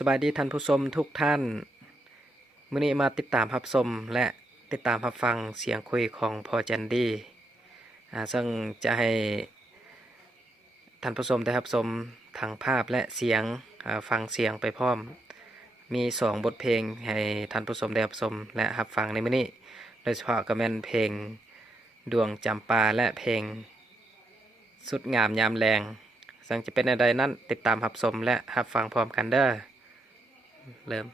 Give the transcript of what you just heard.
สบายดีท่านผู้ชมทุกท่านมื้อนี้มาติดตามรับชมและติดตามรับฟังเสียงคุยของพ่อแจนดี้ซึ่งจะให้ท่านผู้ชมได้รับชมทั้งภาพและเสียงฟังเสียงไปพร้อมมี2บทเพลงให้ท่านผู้ชมได้รับชมและรับฟังในมื้อนี้โดยเฉพาะก็แม่นเพลงดวงจำปาและเพลงสุดงามยามแลงซึ่งจะเป็นใดนั้นติดตามรับชมและรับฟังพร้อมกันเด้อเริ่ม